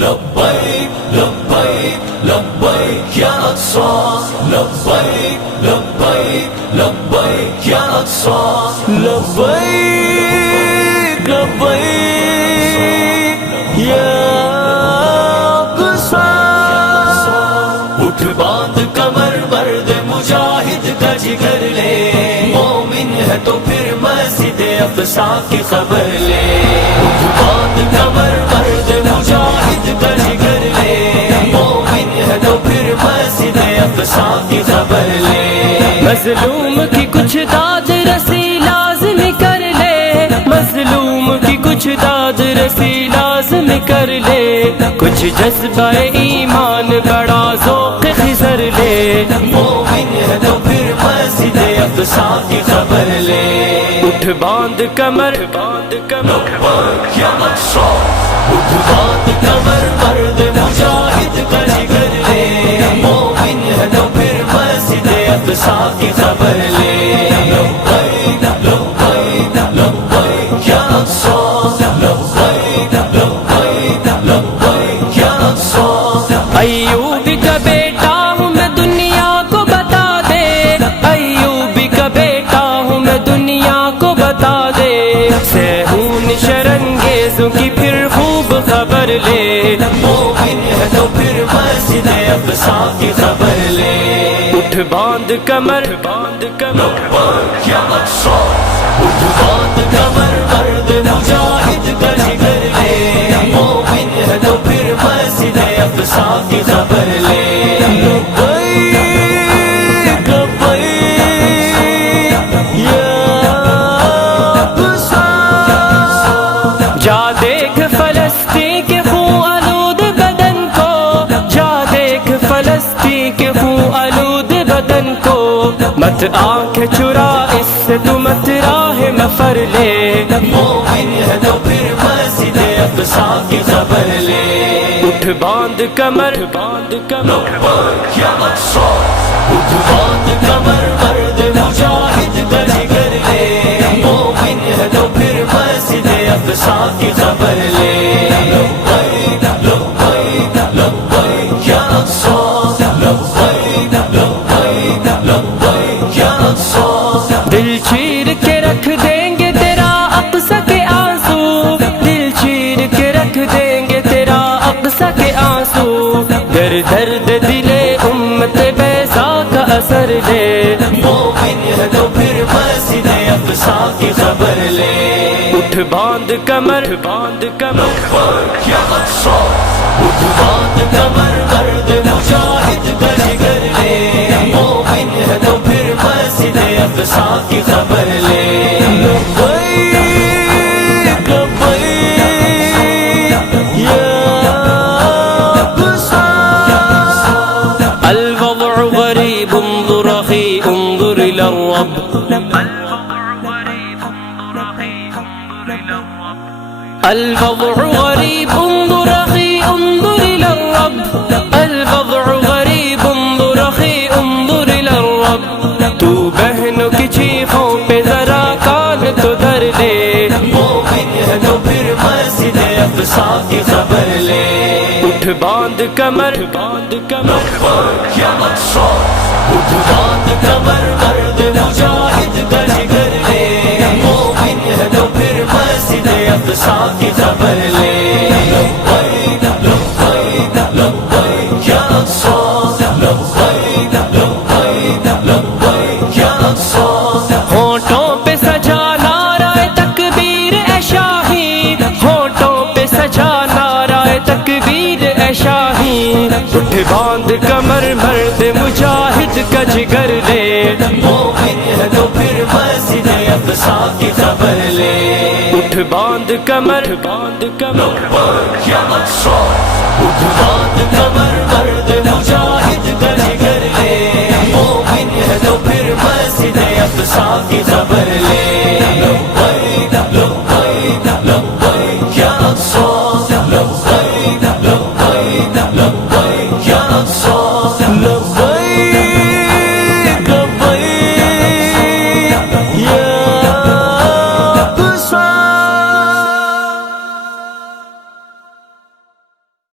لبیک لبیک لبیک یا اقصی لبیک لبیک لبیک یا اقصی لبیک لبیک یا اقصی اٹھ باندھ کمر مرد مجاہد کا جگر لے مومن ہے تو پھر مسجد اقصی کی خبر لے اٹھ باندھ کمر مرد مجاہد کا جگر لے مومن ہے تو پھر مسجد اقصی کی خبر لے مظلوم کی کچھ داد رسی لازم کر لے مظلوم کی کچھ داد رسی لازم کر لے کچھ جذبہ ایمان بڑا ذوق خضر لے مومن ہے تو پھر مسجد اقصی کی خبر لے اٹھ باندھ کمر باندھ کمر یا اقصی اٹھ باندھ کمر مرد مجاہد کا جگر لے مومن ہے تو پھر مسجد اقصی کی خبر لے لبیک لبیک لبیک یا اقصی لبیک لبیک لبیک یا اقصی ایوب کا بیٹا ہوں میں دنیا کو بتا دے ایوب کا بیٹا ہوں میں دنیا کو بتا دے سہون شرنگیزوں کی پھر خوب خبر لے مومن ہے تو پھر مسجد اقصی کی خبر لے اٹھ باندھ کمر باندھ کمر یا اقصی اٹھ باندھ کمر مرد مجاہد کا جگر لے مومن ہے تو پھر مسجد اقصی کی خبر لے لبیک لبیک یا اقصی جا دیکھ فلسطین کے خون آلود بدن کو جا دیکھ فلسطین کے خون آلود بدن کو مت آنکھ چرا اس سے تو مت راہ مفر لے مومن ہے تو پھر مسجد اقصی کی خبر لے اٹھ باندھ کمر باندھ کمر یا اقصی اٹھ باندھ کمر مرد مجاہد کا جگر لے مومن ہے تو پھر مسجد اقصی کی خبر لے لبیک لبیک لبیک یا اقصی لبیک لبیک لبیک یا اقصی دل چیر کے رکھ دیں گے تیرا اقصی کے آنسو دل چیر کے رکھ دیں گے تیرا اقصی کے آنسو در درد دل امت بیضا کا اثر لے مومن ہے تو پھر مسجد اقصی کی خبر لے اٹھ باندھ کمر باندھ کمر یا اقصی اٹھ باندھ کمر مرد مجاہد کا جگر لے مومن ہے تو پھر مسجد اقصی کی خبر لے لبیک لبیک یا اقصی الوضع غریب انظر اخی انظر الى الرب الوضع غریب انظر اخی انظر الى الرب الوضع غریب انظر اخی انظر الى الرب تو بہنوں کی چیخوں پہ ذرا کان تو دھر لے مومن ہے تو پھر مسجد اقصی کی خبر لے اٹھ باندھ کمر باندھ کمر یا اقصی اٹھ باندھ کمر مرد مجاہد کا جگر لے مومن ہے تو پھر مسجد اقصی کی خبر لے لبیک لبیک لبیک یا اقصی لبیک لبیک لبیک یا اقصی ہونٹوں پہ سجا نعرہ تکبیر اے شاہی ہونٹوں پہ سجا نعرہ تکبیر اے شاہی اٹھ باندھ کمر مرد مجاہد کا جگر لے مومن ہے تو پھر مسجد اقصی کی خبر لے اٹھ باندھ کمر باندھ کمر یا اقصی اٹھ باندھ کمر مرد مجاہد کا جگر لے مومن ہے تو پھر مسجد اقصی کی خبر لے